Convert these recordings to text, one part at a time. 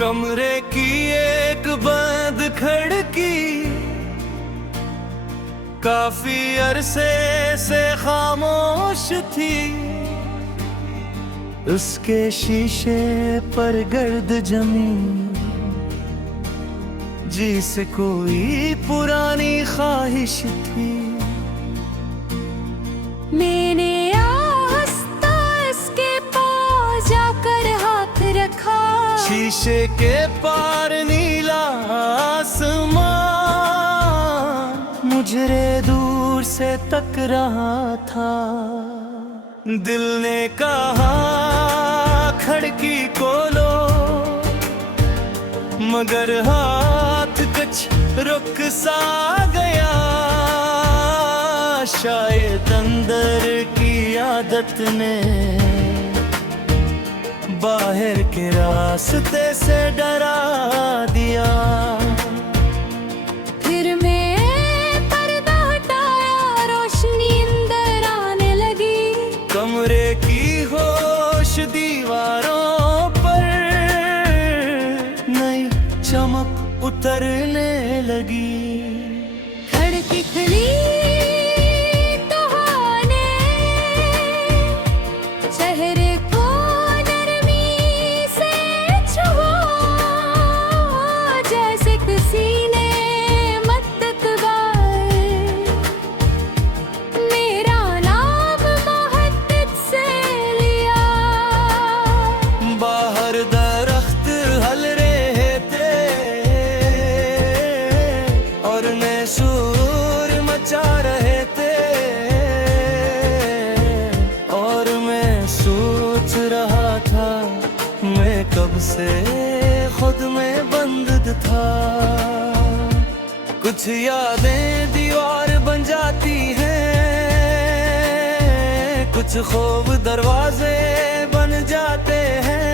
कमरे की एक बंद खिड़की काफी अरसे से खामोश थी। उसके शीशे पर गर्द जमी जिसे कोई पुरानी ख्वाहिश थी। मैंने आस्ता इसके पास जाकर हाथ रखा। शीशे के पार नीला आसमान मुझे दूर से तक रहा था। दिल ने कहा खिड़की खोलो, मगर हाथ कुछ रुक सा गया। शायद अंदर की आदत ने बाहर के रास्ते से डरा दिया। फिर मैं पर्दा हटाया, रोशनी अंदर आने लगी। कमरे की होश दीवारों पर नई चमक उतरने लगी। खिड़की खुली तो हवा ने चेहरे को नरमी से छुआ, जैसे किसी ने मदद गाए। मेरा नाम मोहब्बत से लिया। बाहर दरख्त हल रहे थे और मैं शोर मचा रहे थे। और मैं सोच रहा था मैं कब से खुद में बंद था। कुछ यादें दीवार बन जाती हैं, कुछ ख्वाब दरवाजे बन जाते हैं।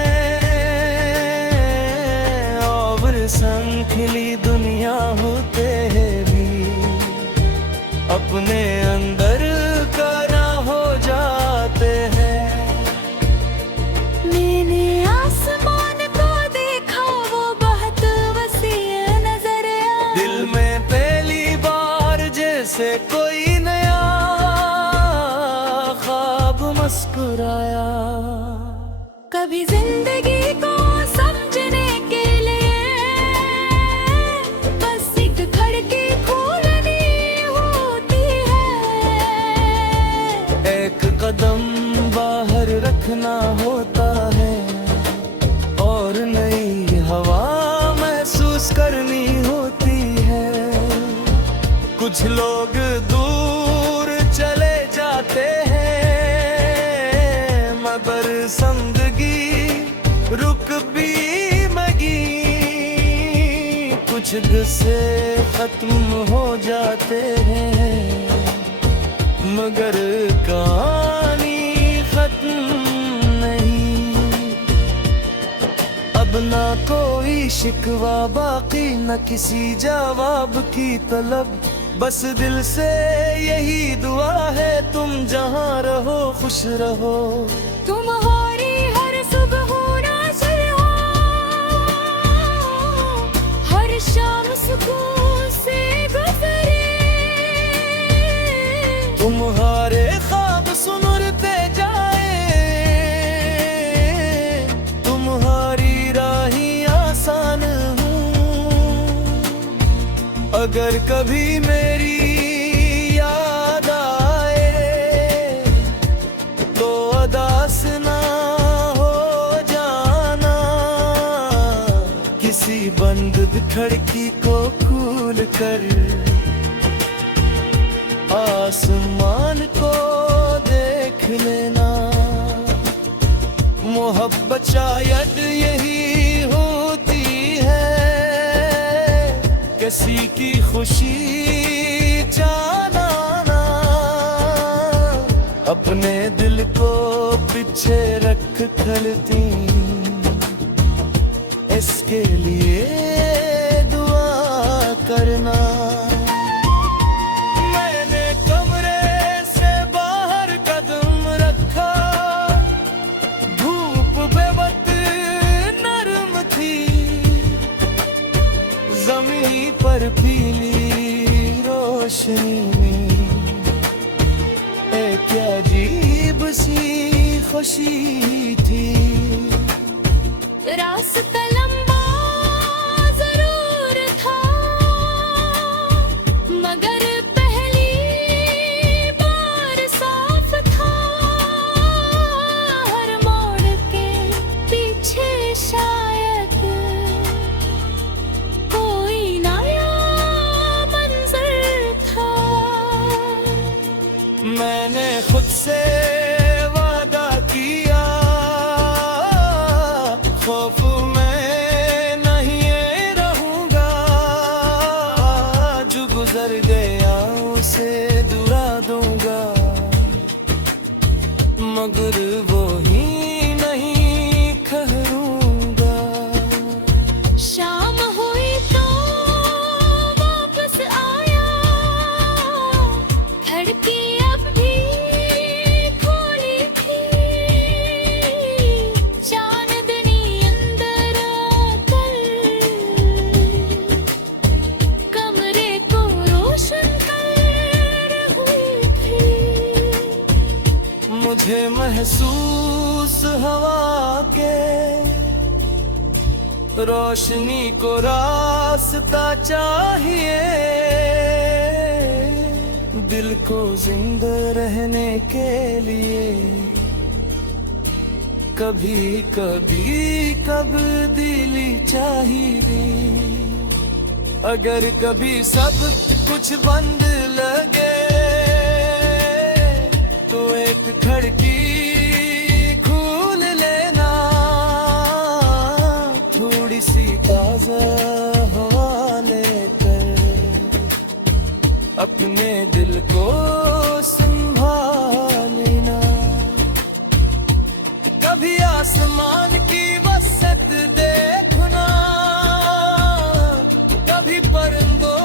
और संग खिली दुनिया होते हैं भी अपने अंदर का ना हो जाते हैं। मैंने आसमान को देखा, वो बहुत वसी नजर आया। दिल में पहली बार जैसे कोई नया ख्वाब मुस्कुराया। कभी जिंदगी को समझने के लिए बस एक खिड़की खोलनी होती है। एक कदम बाहर रखना होता है और नई हवा महसूस करनी होती है। कुछ लोग दूर चले जाते हैं मगर जिंदगी रुक भी मगी। कुछ गुस्से खत्म हो जाते हैं मगर कहानी खत्म नहीं। अब ना कोई शिकवा बाकी, न किसी जवाब की तलब। बस दिल से यही दुआ है तुम जहाँ रहो खुश रहो। तुम्हारी हर सुबह नाज़र हो, हर शाम सुकून से गुजरे। तुम्हारे ख्वाब सुनरते जाए, तुम्हारी राही आसान हूँ। अगर कभी मेरी याद आए तो उदास ना हो जाना। किसी बंद खिड़की को खोल कर आसमान को देख लेना। मोहब्बत शायद यही होती है, किसी की खुशी जाना ना। अपने दिल को पीछे रख चलती, इसके लिए दुआ करना। मैंने कमरे से बाहर कदम रखा, धूप बेवक्त नरम थी। पीली पर पीली रोशनी में एक अजीब सी खुशी थी। रास्ता लंबा जरूर था, मगर पहली बार साफ था। हर मोड़ के पीछे शायद कोई नया मंजर था। मैंने खुद से वादा किया, खौफ में नहीं रहूंगा। जो गुजर गया उसे दुआ दूंगा, मगर वो ही नहीं ठहरूंगा। शाम हुई तो वापस आया, खिड़की अब भी खोली थी। चांदनी अंदर आकर कमरे को रोशन कर रही थी। मुझे महसूस हवा के रोशनी को रास्ता चाहिए। दिल को जिंदा रहने के लिए कभी कभी तब्दीली चाहिए। अगर कभी सब कुछ बंद लगे तो एक खिड़की खोल लेना। थोड़ी सी ताजा हवा लेकर अपने दिल को संभालना। कभी आसमान की वसत देखना, कभी परिंदों